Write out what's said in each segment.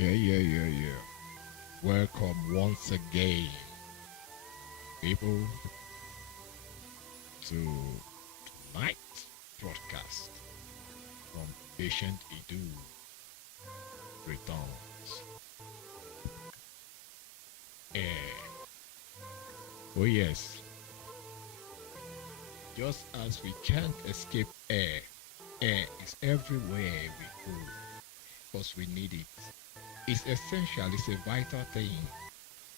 Yeah. Welcome once again, people, to tonight's broadcast from Patient Edu Returns. Air. Oh, yes. Just as we can't escape air, air is everywhere we go because we need it. It's essential, it's a vital thing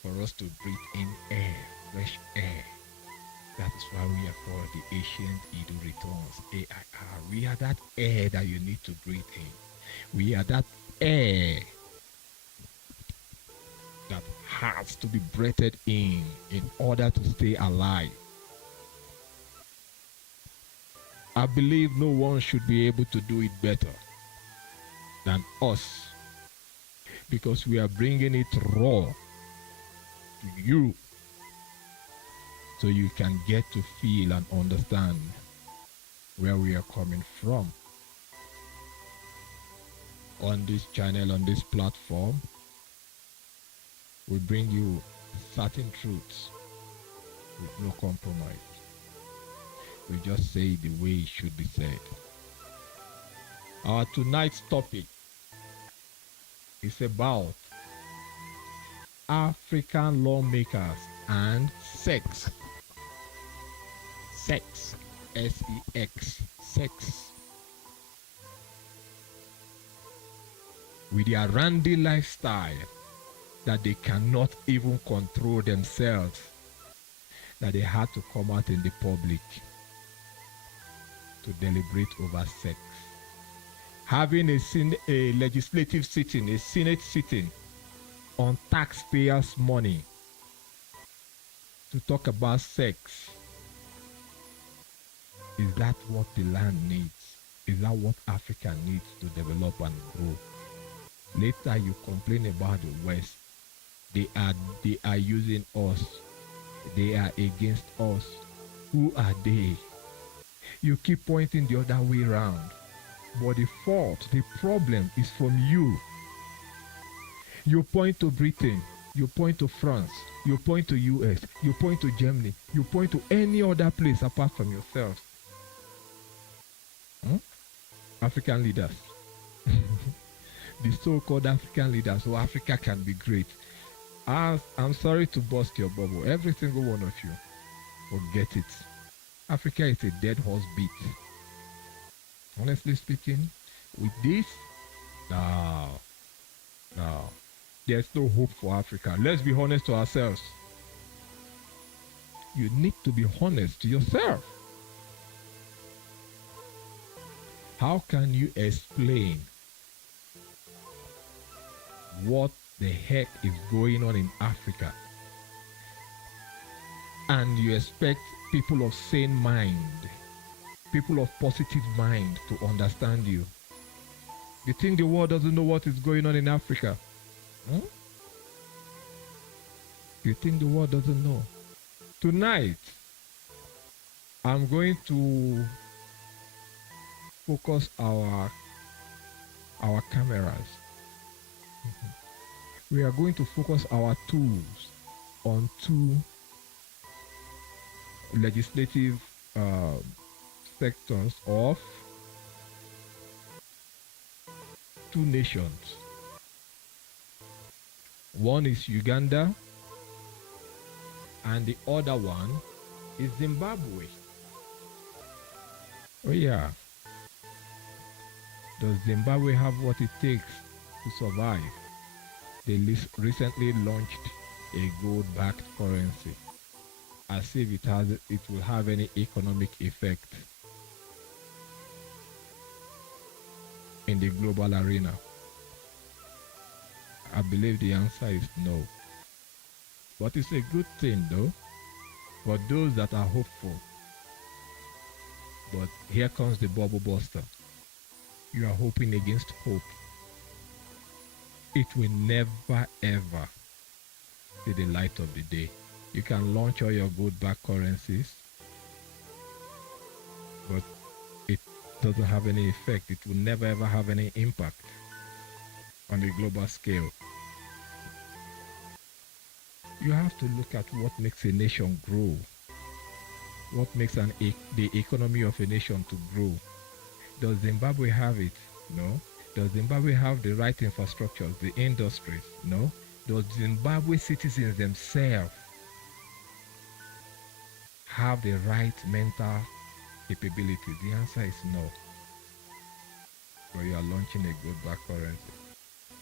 for us to breathe in air, fresh air. That is why we are called the Ancient Edu Returns, A.I.R. We are that air that you need to breathe in. We are that air that has to be breathed in order to stay alive. I believe no one should be able to do it better than us, because we are bringing it raw to you so you can get to feel and understand where we are coming from. On this channel, on this platform, we bring you certain truths with no compromise. We just say the way it should be said. Our tonight's topic is about African lawmakers and sex. Sex. S-E-X. Sex. With their randy lifestyle that they cannot even control themselves, that they had to come out in the public to deliberate over sex. Having a legislative sitting, a Senate sitting on taxpayers' money to talk about sex. Is that what the land needs? Is that what Africa needs to develop and grow? Later you complain about the West. They are using us. They are against us. Who are they? You keep pointing the other way around. But the fault, the problem is from you. You point to Britain, you point to France, you point to US, you point to Germany, you point to any other place apart from yourself. African leaders. The so-called African leaders, so Africa can be great. I'm sorry to burst your bubble. Every single one of you, forget it. Africa is a dead horse beat. Honestly speaking, with this, no. There's no hope for Africa. Let's be honest to ourselves. You need to be honest to yourself. How can you explain what the heck is going on in Africa and you expect people of sane mind, people of positive mind to understand you? You think the world doesn't know what is going on in Africa? You think the world doesn't know? Tonight, I'm going to focus our cameras. We are going to focus our tools on two legislative sectors of two nations. One is Uganda and the other one is Zimbabwe. Oh yeah. Does Zimbabwe have what it takes to survive? They recently launched a gold-backed currency, as if it will have any economic effect in the global arena. I believe the answer is no. But it's a good thing though, for those that are hopeful. But here comes the bubble buster. You are hoping against hope. It will never ever see the light of the day. You can launch all your gold-backed currencies, but it doesn't have any effect. It will never ever have any impact. on a global scale. You have to look at what makes a nation grow, what makes the economy of a nation to grow. Does Zimbabwe have it? No. Does Zimbabwe have the right infrastructure, the industries? No. Does Zimbabwe citizens themselves have the right mental capability? The answer is no. But you are launching a global currency.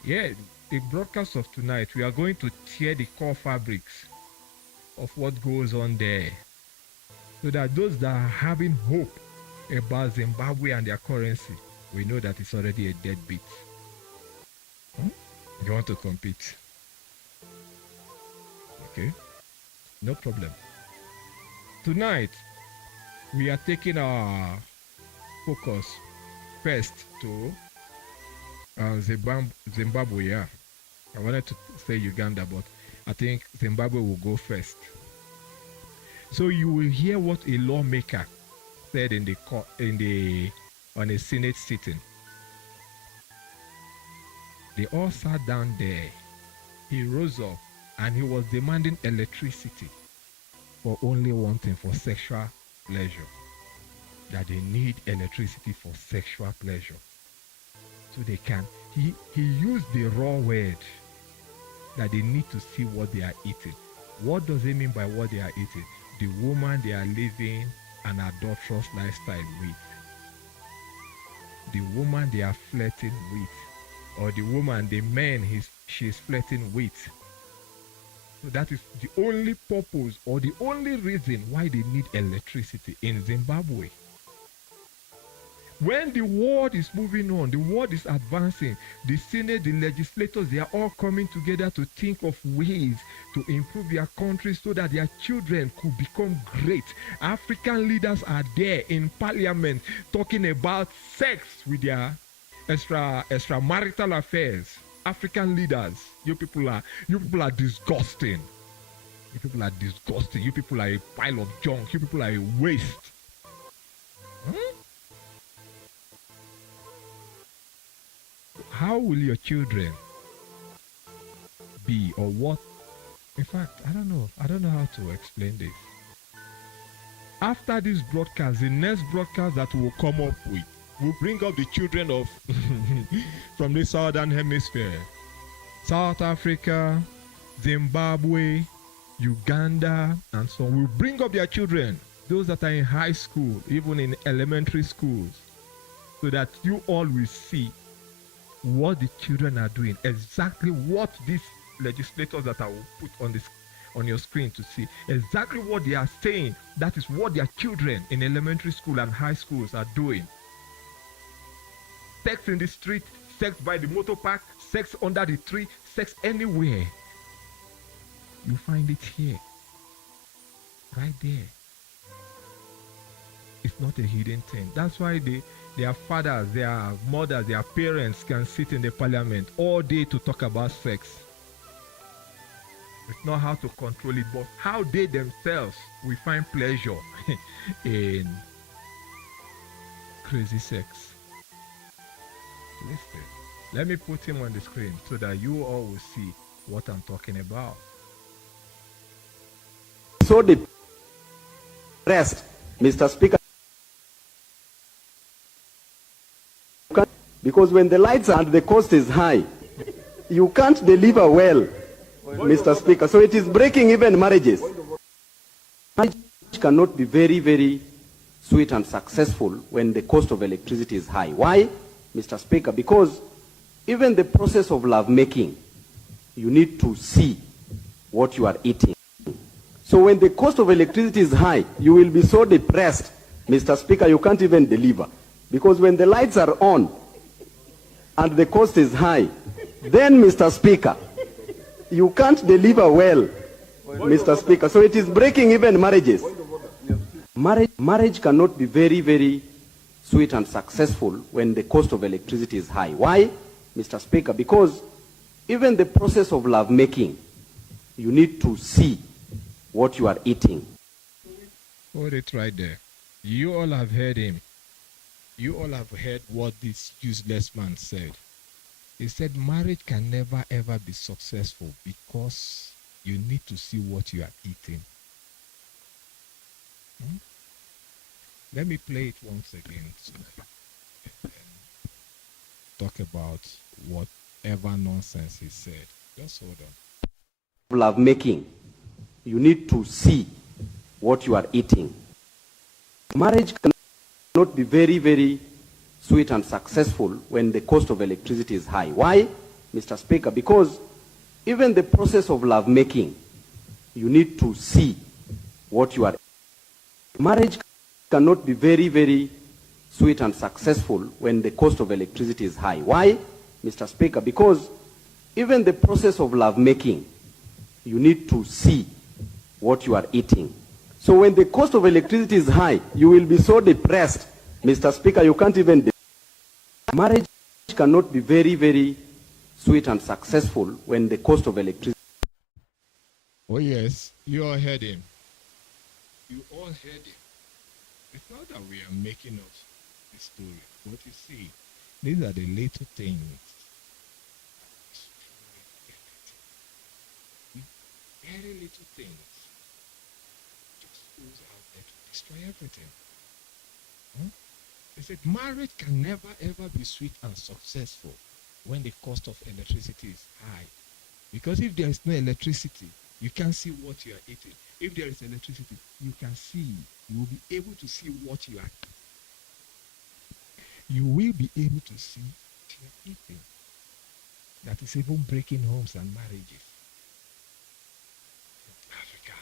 Yeah, the broadcast of tonight, we are going to tear the core fabrics of what goes on there, so that those that are having hope about Zimbabwe and their currency, we know that it's already a deadbeat. You want to compete? Okay, no problem. Tonight, we are taking our focus first to Zimbabwe. Yeah, I wanted to say Uganda, but I think Zimbabwe will go first. So you will hear what a lawmaker said on a Senate sitting. They all sat down there. He rose up and he was demanding electricity for only one thing, for sexual pleasure. That they need electricity for sexual pleasure. So they can. He used the raw word that they need to see what they are eating. What does it mean by what they are eating? The woman they are living an adulterous lifestyle with. The woman they are flirting with. Or the woman, the man she's flirting with. So that is the only purpose or the only reason why they need electricity in Zimbabwe. When the world is moving on, the world is advancing, the Senate, the legislators, they are all coming together to think of ways to improve their countries so that their children could become great. African leaders are there in parliament talking about sex with their extramarital affairs. African leaders, you people are disgusting. You people are disgusting. You people are a pile of junk. You people are a waste. How will your children be, or what? In fact, I don't know how to explain this. After this broadcast, the next broadcast that we'll come up with will bring up the children of from the southern hemisphere. South Africa, Zimbabwe, Uganda, and so on. We'll bring up their children, those that are in high school, even in elementary schools, so that you all will see what the children are doing, exactly what these legislators that I will put on your screen to see, exactly what they are saying. That is what their children in elementary school and high schools are doing. Sex in the street, sex by the motor park, sex under the tree, sex anywhere. You find it here, right there. It's not a hidden thing. That's why their fathers, their mothers, their parents can sit in the parliament all day to talk about sex. It's not how to control it, but how they themselves will find pleasure in crazy sex. Listen, let me put him on the screen so that you all will see what I'm talking about. So the rest, Mr. Speaker, because when the lights are and the cost is high, you can't deliver well, Mr. Speaker. So it is breaking even marriages. Marriage cannot be very, very sweet and successful when the cost of electricity is high. Why, Mr. Speaker? Because even the process of lovemaking, you need to see what you are eating. So when the cost of electricity is high, you will be so depressed, Mr. Speaker, you can't even deliver. Because when the lights are on and the cost is high, then, Mr. Speaker, you can't deliver well, Mr. Speaker. So it is breaking even marriages. Marriage cannot be very, very sweet and successful when the cost of electricity is high. Why, Mr. Speaker? Because even the process of lovemaking, you need to see what you are eating. Hold it right there. You all have heard him. You all have heard what this useless man said. He said marriage can never ever be successful because you need to see what you are eating. Let me play it once again so talk about whatever nonsense he said. Just hold on. Love making, you need to see what you are eating. Marriage cannot be very, very sweet and successful when the cost of electricity is high. Why, Mr. Speaker? Because even the process of love making, you need to see what you are. Marriage cannot be very, very sweet and successful when the cost of electricity is high. Why, Mr. Speaker? Because even the process of love making, you need to see what you are eating. So when the cost of electricity is high, you will be so depressed, Mr. Speaker, you can't even. Marriage cannot be very, very sweet and successful when the cost of electricity. Oh yes, you all heard him. You all heard him. It's not that we are making up the story, but you see, these are the little things. Very little things just goes out there to destroy everything. They said marriage can never ever be sweet and successful when the cost of electricity is high. Because if there is no electricity, you can't see what you are eating. If there is electricity, you can see. You will be able to see what you are eating. You will be able to see what you are eating. That is even breaking homes and marriages. Africa.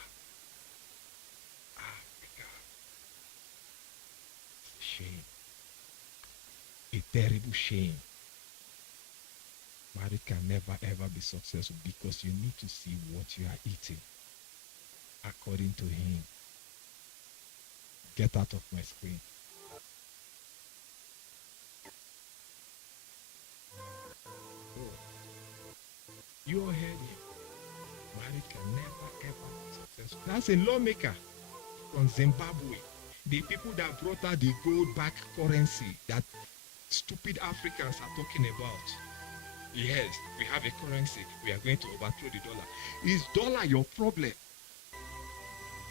It's a shame. A terrible shame. Marriage can never ever be successful because you need to see what you are eating. According to him. Get out of my screen. You all heard him. Marriage can never ever be successful. That's a lawmaker from Zimbabwe. The people that brought out the gold-backed currency that stupid Africans are talking about. Yes, we have a currency. We are going to overthrow the dollar. Is dollar your problem?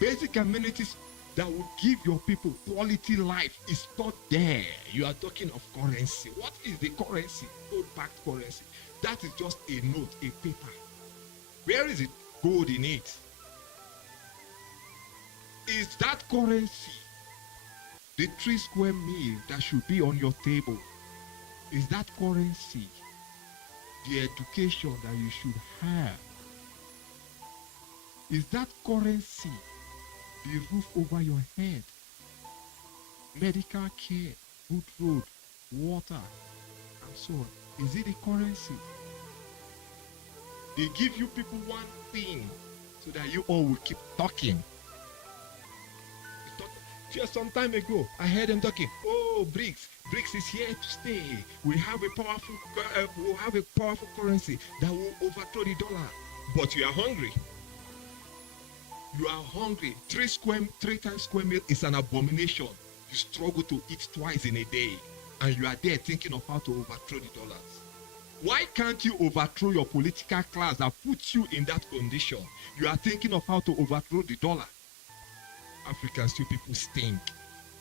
Basic amenities that will give your people quality life is not there. You are talking of currency. What is the currency? Gold-backed currency. That is just a note, a paper. Where is it? Gold in it. Is that currency the 3 square meal that should be on your table? Is that currency the education that you should have? Is that currency the roof over your head? Medical care, good road, water, and so on. Is it the currency? They give you people one thing so that you all will keep talking. Just some time ago, I heard them talking. Oh, BRICS is here to stay. We have a powerful currency that will overthrow the dollar. But you are hungry. You are hungry. 3 times square meal is an abomination. You struggle to eat twice in a day, and you are there thinking of how to overthrow the dollars. Why can't you overthrow your political class that puts you in that condition? You are thinking of how to overthrow the dollar. Africans, you people stink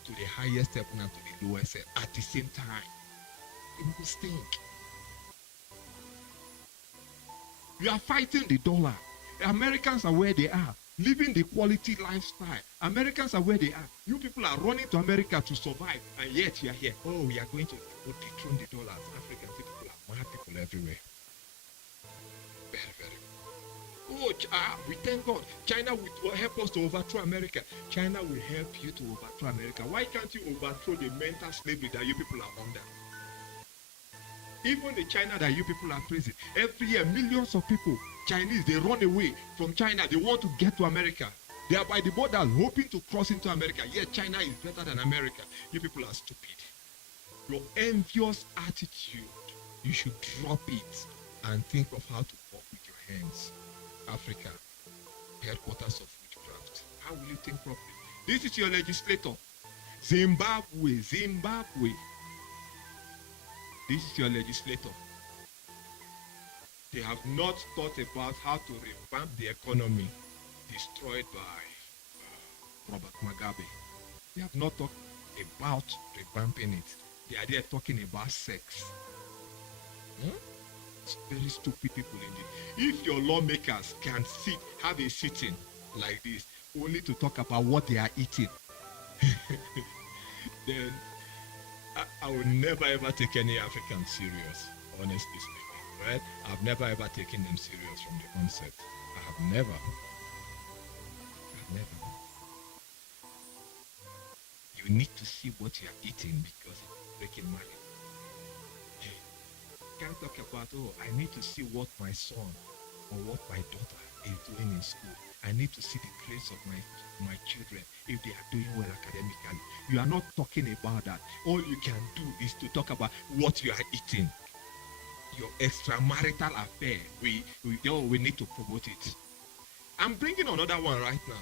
to the highest level and to the lowest level at the same time. You people stink. You are fighting the dollar. The Americans are where they are, living the quality lifestyle. Americans are where they are. You people are running to America to survive, and yet you are here. Oh, we are going to dethrone the dollars. African people are mad people everywhere. Very, very. Oh, we thank God. China will help us to overthrow America. China will help you to overthrow America. Why can't you overthrow the mental slavery that you people are under? Even the China that you people are praising, every year millions of people, Chinese, they run away from China. They want to get to America. They are by the border hoping to cross into America. Yet China is better than America. You people are stupid. Your envious attitude, you should drop it and think of how to work with your hands. Africa, headquarters of witchcraft. How will you think properly? This is your legislator. Zimbabwe. This is your legislator. They have not thought about how to revamp the economy destroyed by Robert Mugabe. They have not talked about revamping it. They are there talking about sex. It's very stupid people indeed. If your lawmakers can have a sitting like this, only to talk about what they are eating, then I will never ever take any African serious, honestly speaking. Right? I've never ever taken them serious from the onset. I have never. You need to see what you are eating because it's breaking money. You can't talk about, oh, I need to see what my son or what my daughter is doing in school. I need to see the grades of my children, if they are doing well academically. You are not talking about that. All you can do is to talk about what you are eating. Your extramarital affair, we need to promote it. I'm bringing another one right now.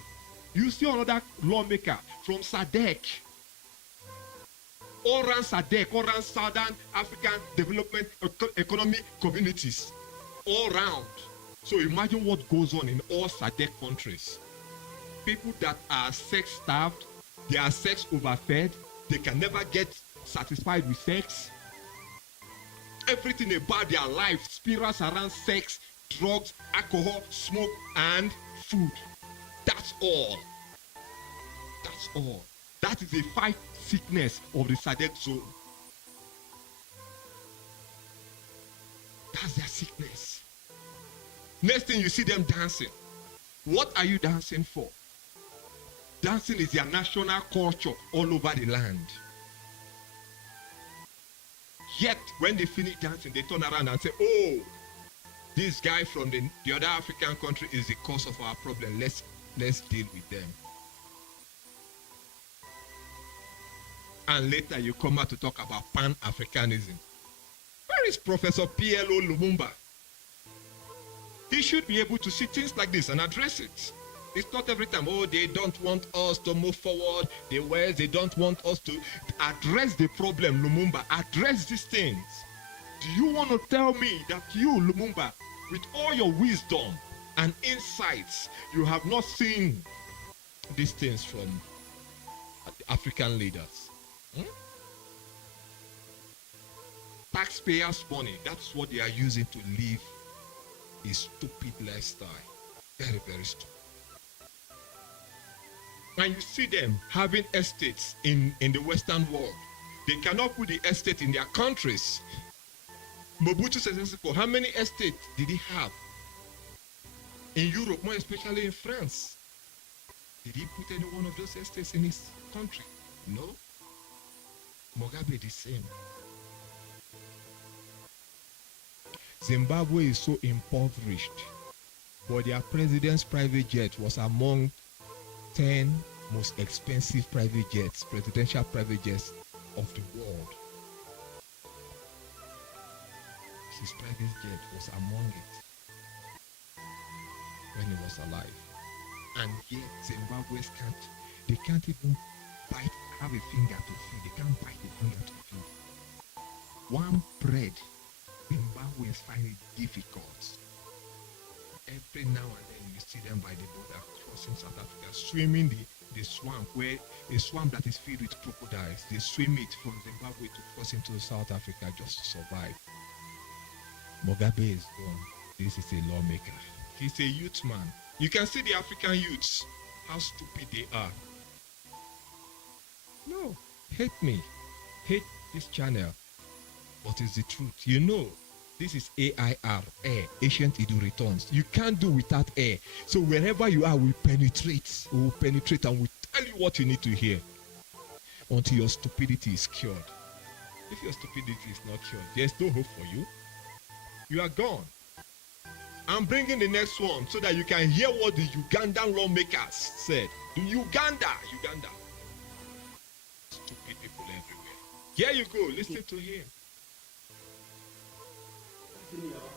You see another lawmaker from SADC. All around SADC, all around Southern African Development Economic Communities. All around. So imagine what goes on in all SADC countries. People that are sex-starved, they are sex-overfed, they can never get satisfied with sex. Everything about their life spirals around sex, drugs, alcohol, smoke, and food. That's all. That's all. That is a five sickness of the SADC zone. That's their sickness. Next thing you see them dancing. What are you dancing for? Dancing is their national culture all over the land. Yet, when they finish dancing, they turn around and say, oh, this guy from the other African country is the cause of our problem. Let's deal with them. And later you come out to talk about Pan-Africanism. Where is Professor P.L.O. Lumumba? He should be able to see things like this and address it. It's not every time, oh, they don't want us to move forward. They don't want us to address the problem, Lumumba. Address these things. Do you want to tell me that you, Lumumba, with all your wisdom and insights, you have not seen these things from African leaders? Taxpayers' money, that's what they are using to live a stupid lifestyle. Very, very stupid. And you see them having estates in the Western world. They cannot put the estate in their countries. Mobutu Sese Seko, how many estates did he have? In Europe, more especially in France. Did he put any one of those estates in his country? No. Mugabe the same. Zimbabwe is so impoverished, but their president's private jet was among 10 most expensive private jets, presidential private jets of the world. His private jet was among it when he was alive. And yet Zimbabweans can't even have a finger to feed. They can't bite a finger to feed. One bread, Zimbabweans find it difficult. Every now and then you see them by the border crossing South Africa, swimming the swamp, where a swamp that is filled with crocodiles. They swim it from Zimbabwe to cross into South Africa just to survive. Mugabe is gone. This is a lawmaker. He's a youth man. You can see the African youths, how stupid they are. No, hate me, hate this channel, but it's the truth. You know, this is A.I.R, air, ancient Idu returns. You can't do without air. So wherever you are, we penetrate. We will penetrate and we tell you what you need to hear until your stupidity is cured. If your stupidity is not cured, there's no hope for you. You are gone. I'm bringing the next one so that you can hear what the Ugandan lawmakers said. Uganda. Stupid people everywhere. Here you go. Listen to him.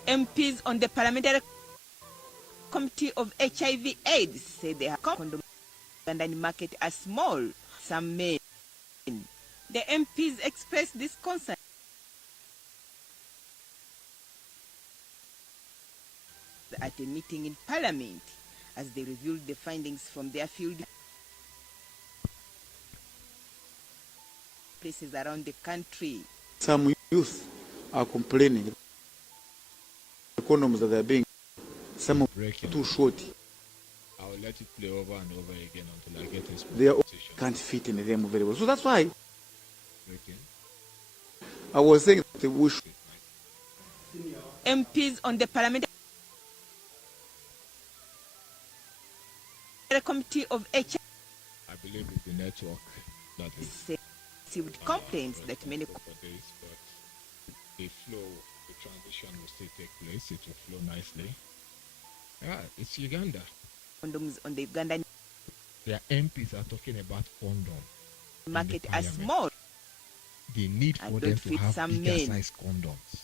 MPs on the Parliamentary Committee of HIV/AIDS say they have condom Ugandan market as small. Some men. The MPs expressed this concern at a meeting in Parliament as they reviewed the findings from their field places around the country. Some youth are complaining the condoms that they're being some are too short. I'll let it play over and over again until I get this. They can't fit in them very well. So that's why Breaking. I was saying that we should. MPs on the Parliamentary Committee of H.I.R. I believe it's the network that is received complaints that many for this, but the flow, the transition will still take place. It will flow nicely. Yeah, it's Uganda. condoms on the Ugandan Their MPs are talking about condom. market are small They need and for don't them to fit have some bigger men. size condoms.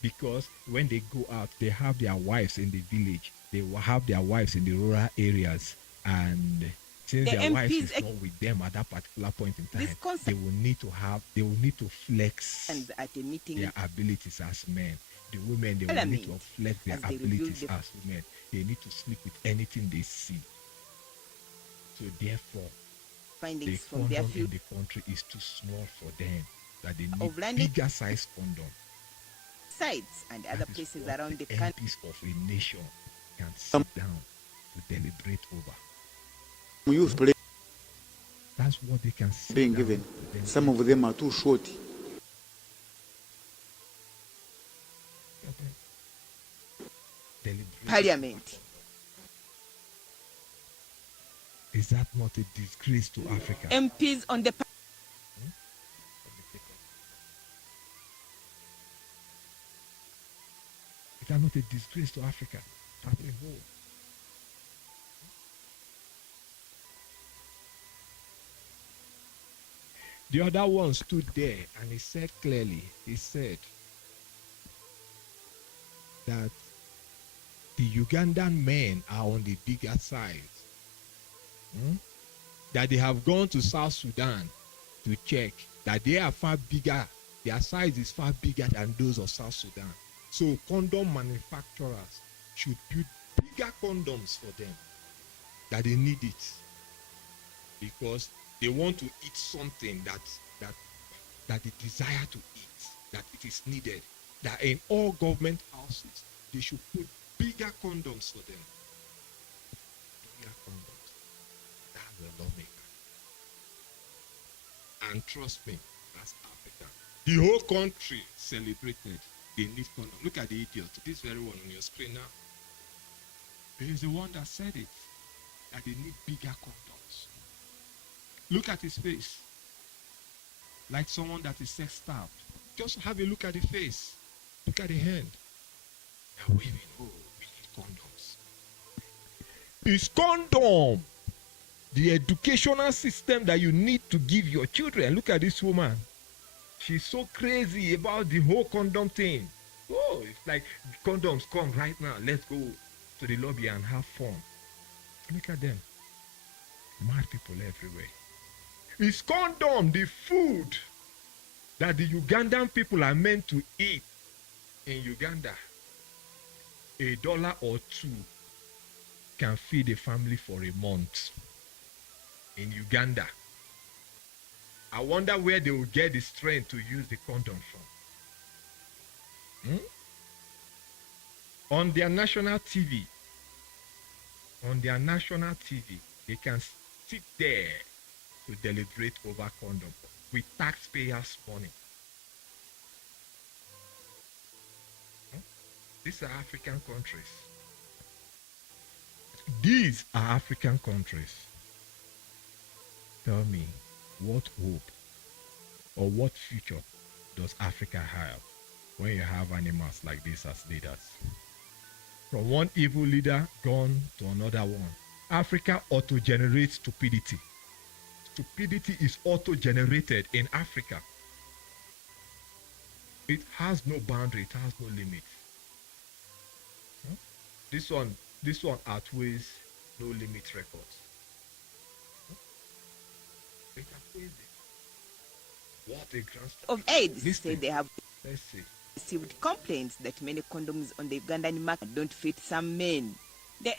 Because when they go out, they have their wives in the village. They will have their wives in the rural areas. And since The their wives MPs is not with them at that particular point in time, This concept- they will need to flex and at a meeting their abilities as men. The women, they will Parliament, need to flex their as they reviewed abilities the- as women. They need to sleep with anything they see. So therefore, the findings from their condom in field the country is too small for them. That they Of need landing- bigger size condom. sites and other That is places what around the the country. MPs of a nation can sit down to deliberate over. Youth play That's what they can sit being down given. to deliberate. Some of them are too short. Deliberate. Parliament. Is that not a disgrace to Africa? MPs on the Is that not a disgrace to Africa as a whole? The other one stood there and he said clearly, he said that the Ugandan men are on the bigger side. That they have gone to South Sudan to check that they are far bigger, their size is far bigger than those of South Sudan. So condom manufacturers should build bigger condoms for them, that they need it because they want to eat something that they desire to eat, that it is needed, that in all government houses they should put bigger condoms for them. Bigger condoms. That's the lawmaker. And trust me, as Africa, the whole country celebrated. They need condom. Look at the idiot. This very one on your screen now. He is the one that said it. That they need bigger condoms. Look at his face. Like someone that is sex starved. Just have a look at the face. Look at the hand. They're waving. Oh, we need condoms. It's condom. The educational system that you need to give your children. Look at this woman. She's so crazy about the whole condom thing. Oh, it's like condoms come right now. Let's go to the lobby and have fun. Look at them. Mad people everywhere. It's condom, the food that the Ugandan people are meant to eat in Uganda. $1 or $2 can feed a family for a month in Uganda. I wonder where they will get the strength to use the condom from. On their national TV, they can sit there to deliberate over condom with taxpayers' money. These are African countries. These are African countries. Tell me, what hope or what future does Africa have when you have animals like this as leaders? From one evil leader gone to another one. Africa auto-generates stupidity. Stupidity is auto-generated in Africa. It has no boundary, it has no limit. This one outweighs no limit records. It outweighs it. What a grand of AIDS Listen. say they have Let's see. received complaints that many condoms on the Ugandan market don't fit some men. The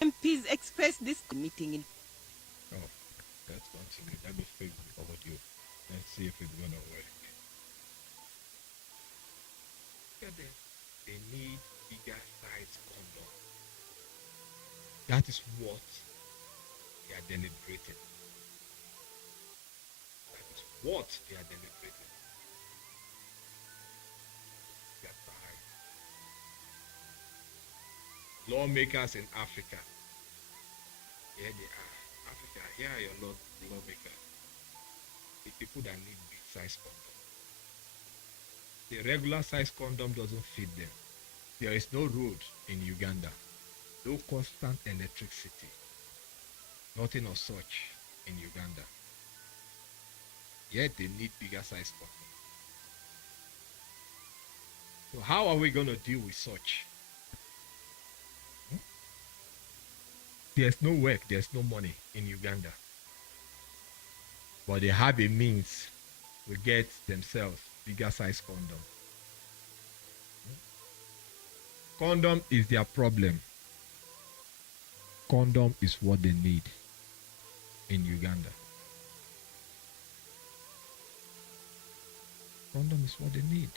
MPs expressed this meeting in. Oh, let's continue. Let me fix the audio. Let's see if it's gonna work. They need bigger size condom. That is what they are deliberating. That is what they are deliberating. Lawmakers in Africa. Here they are. Africa, here are your lawmakers. The people that need big size condom. The regular size condom doesn't fit them. There is no road in Uganda. No constant electricity. Nothing of such in Uganda. Yet they need bigger size condom. So how are we going to deal with such? There's no work, there's no money in Uganda. But they have a means to get themselves bigger size condom. Condom is their problem. Condom is what they need in Uganda. Condom is what they need.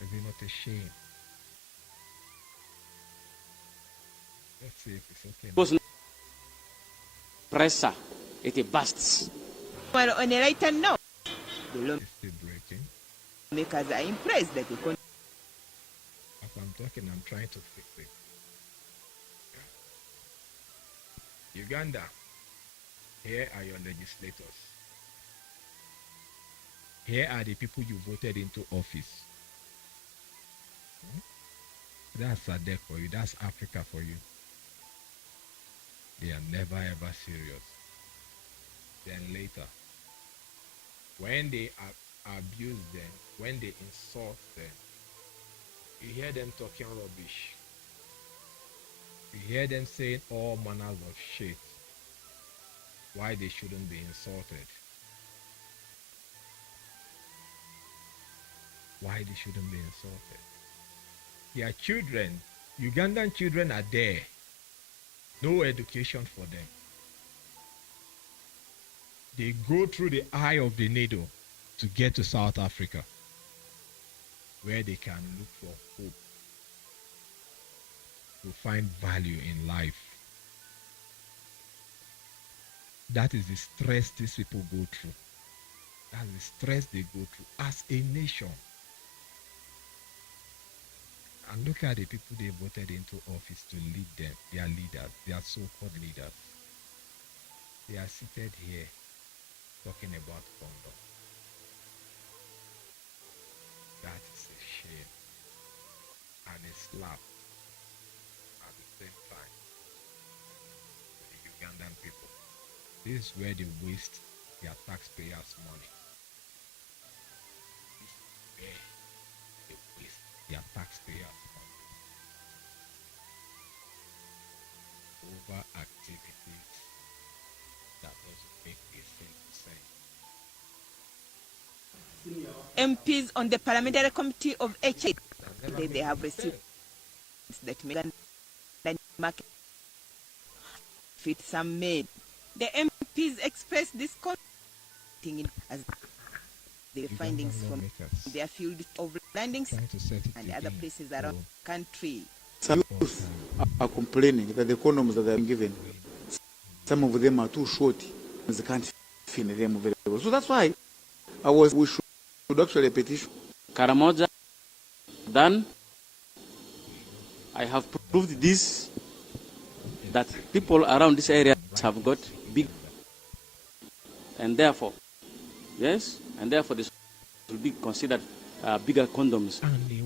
Is it not a shame? Let's see if it's okay. Because pressure, it bursts. Well, on a lighter note, the It's still breaking. lawmakers are impressed that the As I'm talking, I'm trying to fix it. Uganda, here are your legislators. Here are the people you voted into office. That's SADC for you. That's Africa for you. They are never ever serious. Then later, when they abuse them, when they insult them, you hear them talking rubbish. You hear them saying all manners of shit. Why they shouldn't be insulted. Why they shouldn't be insulted. Their children, Ugandan children are there. No education for them. They go through the eye of the needle to get to South Africa, where they can look for hope, to find value in life. That is the stress these people go through. That's the stress they go through as a nation. And look at the people they voted into office to lead them, their leaders, their so-called leaders. They are seated here talking about condom. That is a shame and a slap at the same time to the Ugandan people. This is where they waste their taxpayers' money. This is where they waste their taxpayers' money. Over activities that doesn't make a single sense. MPs on the Parliamentary Committee of HA, they have received that Megan market fit some men. The MPs expressed this thing as the findings from their field of landings and other places around the country. Some youth are complaining that the condoms that they are given, some of them are too short, and they can't fit them very well. So that's why we should actually petition. Karamoja, then I have proved this, that people around this area have got big, and therefore, yes, and therefore this will be considered bigger condoms.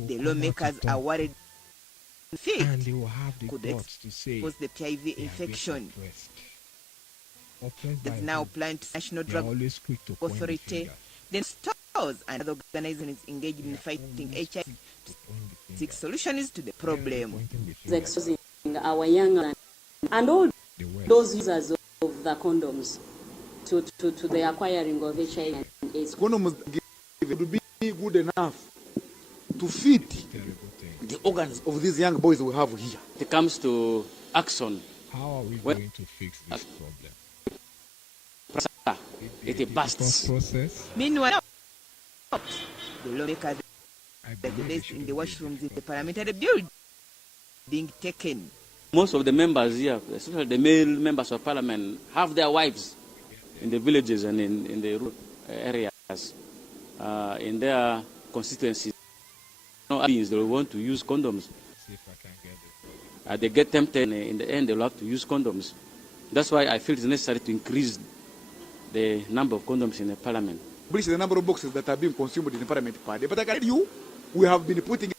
The lawmakers are worried and they will have the could guts to say expose the PIV infection. Oppressed There's by now who? planned to National They are Drug always quick to point the Authority, finger. then stores and other organizations engaged in fighting HIV to seek solutions to the problem. Pointing the finger. Exposing our young and all The West. those users of of the condoms to the acquiring of HIV and AIDS. Condoms would be good enough to feed Terrible thing. the organs of these young boys we have here. It comes to action. How are we Well, going to fix this problem? It Difficult busts. process. Meanwhile, the lawmakers I believe it regulates in shouldn't the be a washrooms in the difficult parliamentary building being taken. Most of the members here, especially the male members of parliament, have their wives in the villages and in the rural areas, in their constituencies. No beings, they want to use condoms. See if I can get it. They get tempted, and in the end, they'll have to use condoms. That's why I feel it's necessary to increase the number of condoms in the parliament. Which is the number of boxes that are being consumed in the parliament party. But I can tell you, we have been putting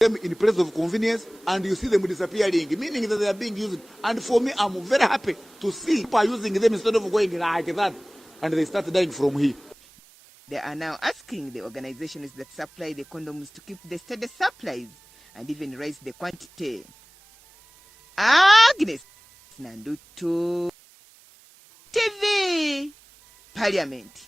them in place of convenience, and you see them disappearing, meaning that they are being used. And for me, I'm very happy to see people are using them instead of going like that, and they start dying from here. They are now asking the organizations that supply the condoms to keep the steady supplies and even raise the quantity. Agnes Nandutu, TV, Parliament.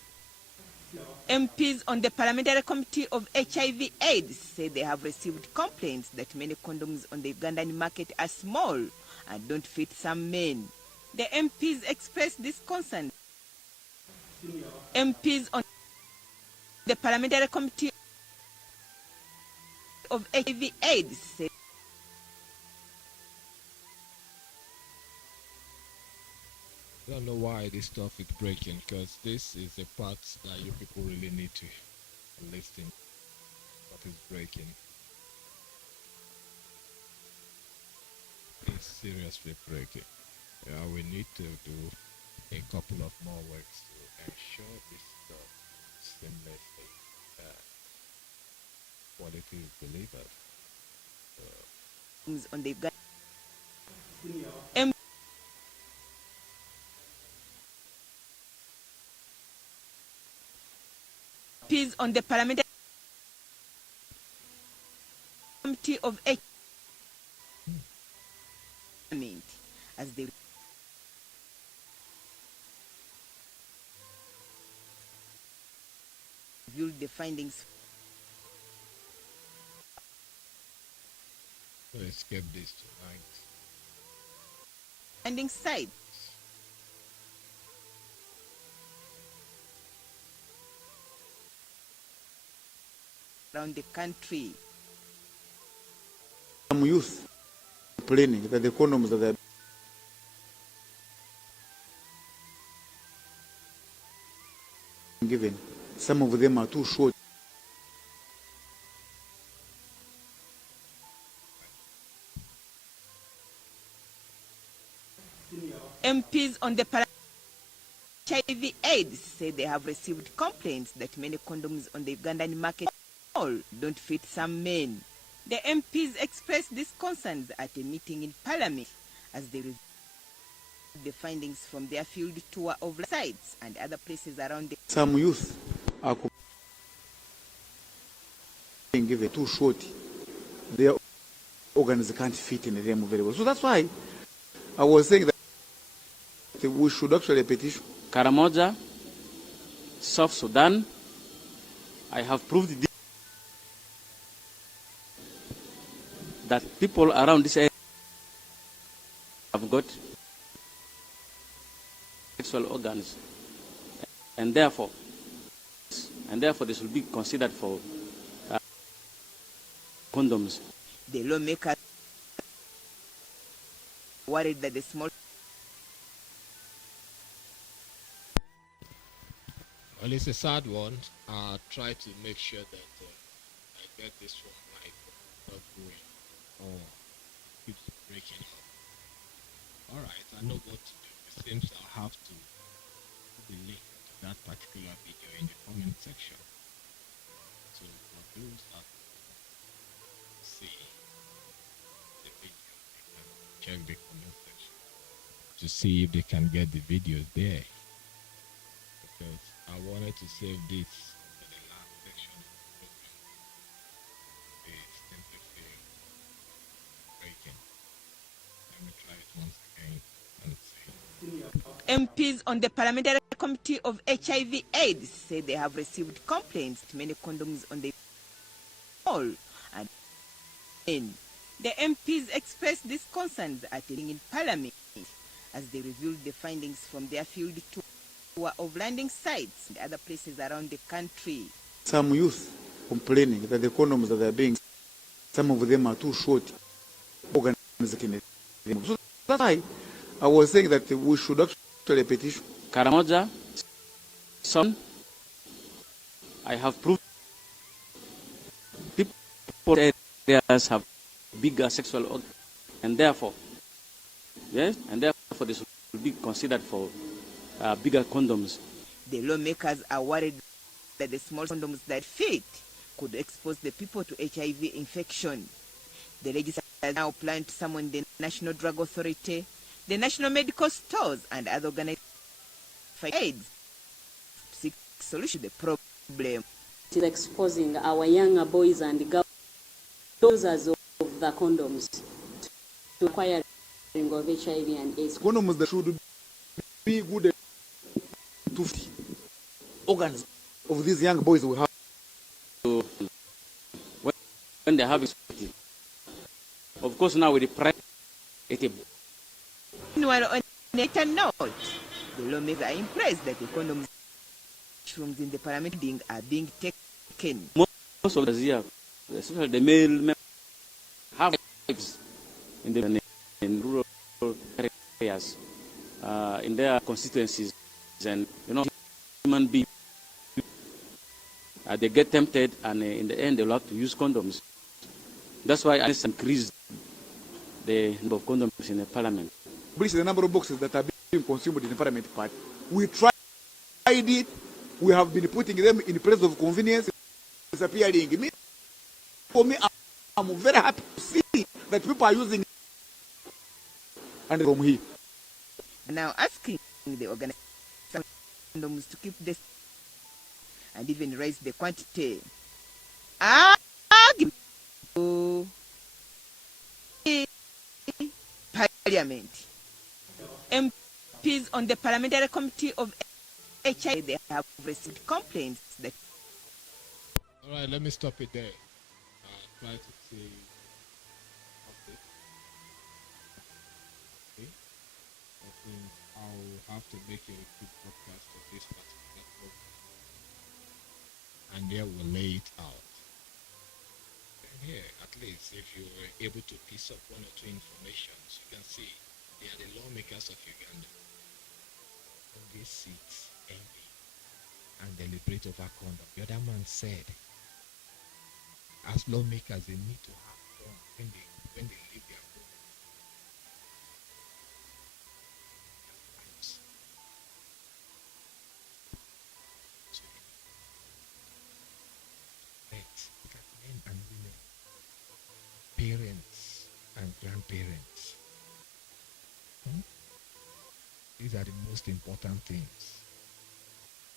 MPs on the Parliamentary Committee of HIV/AIDS say they have received complaints that many condoms on the Ugandan market are small and don't fit some men. The MPs expressed this concern. MPs on the Parliamentary Committee of HIV/AIDS say I don't know why this stuff is breaking, because this is a part that you people really need to listen. What is breaking? It's seriously breaking. Yeah, we need to do a couple of more works to ensure this stuff seamlessly quality is delivered. on the MPs on the Parliamentary Committee of Parliament as they reviewed the findings. We'll escape this tonight. Finding side. Around the country. Some youth complaining that the condoms that they're given, some of them are too short. MPs on the HIV/AIDS say they have received complaints that many condoms on the Ugandan market all don't fit some men. The MPs expressed these concerns at a meeting in Parliament as they reviewed the findings from their field tour of sites and other places around the Some youth are being given too short. Their organs can't fit in them very well. So that's why I was saying that we should actually petition. Karamoja, South Sudan, I have proved this, that people around this area have got sexual organs, and therefore this will be considered for condoms. The lawmakers worried that the small Well, it's a sad one. I'll try to make sure that I get this one right, not going or keeps breaking up. Alright, I know what to do. It seems I'll have to put the link to that particular video in the comment section. So for those that see the video, they can check the comment section to see if they can get the videos there. Because I wanted to save this for the last section of the program. It's simply failed breaking. Let me try it once again and see. MPs on the Parliamentary Committee of HIV/AIDS say they have received complaints to many condoms on the wall. And then the MPs expressed these concerns at a hearing in Parliament as they reviewed the findings from their field tour of landing sites and other places around the country. Some youth complaining that the condoms that they're being, some of them are too short. So that's why I was saying that we should actually petition. Karamoja, son, I have proved people areas have bigger sexual organs, and therefore, yes, and therefore they should be considered for bigger condoms. The lawmakers are worried that the small condoms that fit could expose the people to HIV infection. The legislators now plan to summon the National Drug Authority, the National Medical Stores, and other organizations for AIDS to seek solution to the problem. It is exposing our younger boys and girls users of the condoms to acquiring of HIV and AIDS. Condoms that should be good to organs of these young boys we have. So when they have it, of course now with the price, Meanwhile, on a note, the lawmakers are impressed that the condoms rooms in the parliament are being taken. Most of the year, especially the male members, have wives in rural areas, in their constituencies, and human beings. They get tempted, and in the end, they'll have to use condoms. That's why I increased the number of condoms in the parliament. Which the number of boxes that are being consumed in the parliament part. We tried it. We have been putting them in place of convenience. Disappearing. For me, I'm very happy to see that people are using it. And from here. Now asking the organization condoms to keep this and even raise the quantity. Parliament. MPs on the Parliamentary Committee of HIV, they have received complaints that. All right, let me stop it there. Try to see. Okay. I think I'll have to make a quick podcast of this particular program, and there we'll lay it out. And here, at least, if you were able to piece up one or two informations, you can see they are the lawmakers of Uganda. On these seats, envy and deliberate over condom. The other man said, as lawmakers, they need to have fun when they leave their home. Look at men and women, parents and grandparents. These are the most important things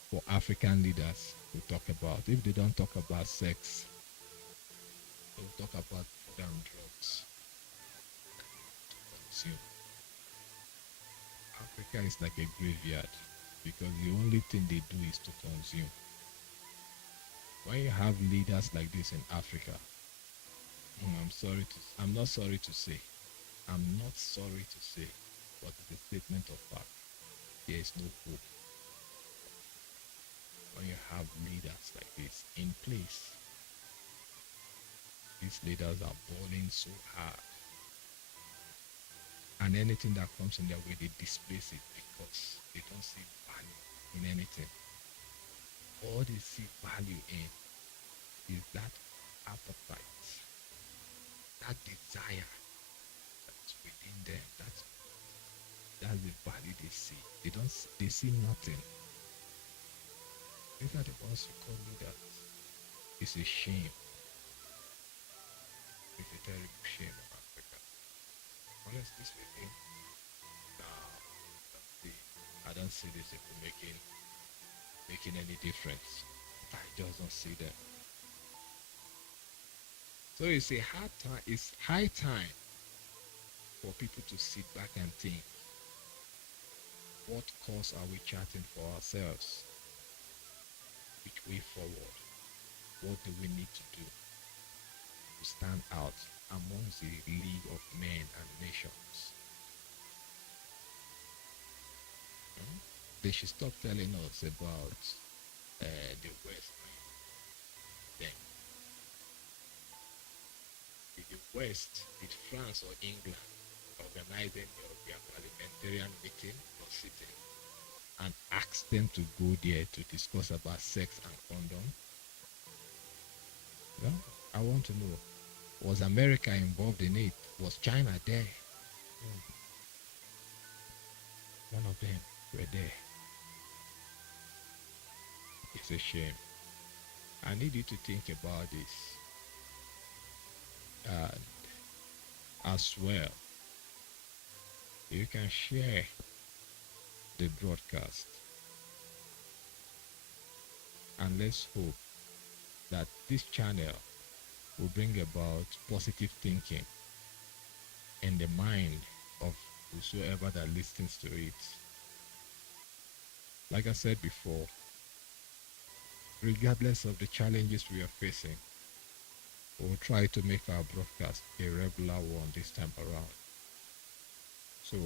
for African leaders to talk about. If they don't talk about sex, they'll talk about food and drugs to consume. Africa is like a graveyard because the only thing they do is to consume. When you have leaders like this in Africa, I'm not sorry to say, but it's a statement of fact. There is no hope. When you have leaders like this in place, these leaders are balling so hard, and anything that comes in their way, they displace it because they don't see value in anything. All they see value in is that appetite, that desire that's within them. That's the value they see. They see nothing. These are the ones you call leaders. It's a shame. It's a terrible shame of Africa. Honestly speaking, I don't see this making any difference. I just don't see them. So it's high time for people to sit back and think. What course are we charting for ourselves? Which way forward? What do we need to do to stand out amongst the league of men and nations? They should stop telling us about the West. Then, did the West, did France or England organize any of their parliamentarian meeting or sitting and ask them to go there to discuss about sex and condom? Well, I want to know, was America involved in it? Was China there? None of them were there. It's a shame. I need you to think about this as well. You can share the broadcast, and let's hope that this channel will bring about positive thinking in the mind of whosoever that listens to it. Like I said before, regardless of the challenges we are facing, we'll try to make our broadcast a regular one this time around. So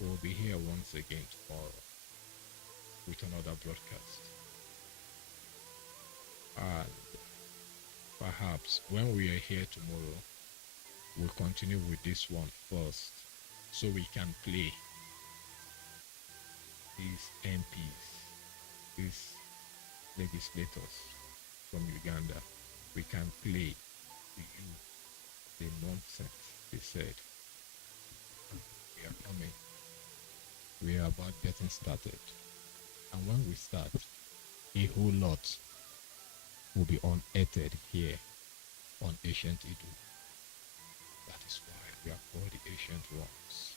we'll be here once again tomorrow with another broadcast. And perhaps when we are here tomorrow, we'll continue with this one first so we can play these MPs, these legislators from Uganda. We can play to you the nonsense they said. We are coming. We are about getting started. And when we start, a whole lot will be unearthed here on Ancient Edu. That is why we are called the Ancient Ones.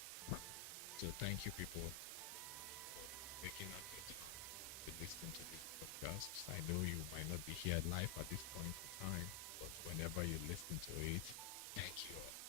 So thank you people for making up your time to listen to this podcast. I know you might not be here live at this point in time, but whenever you listen to it, thank you all.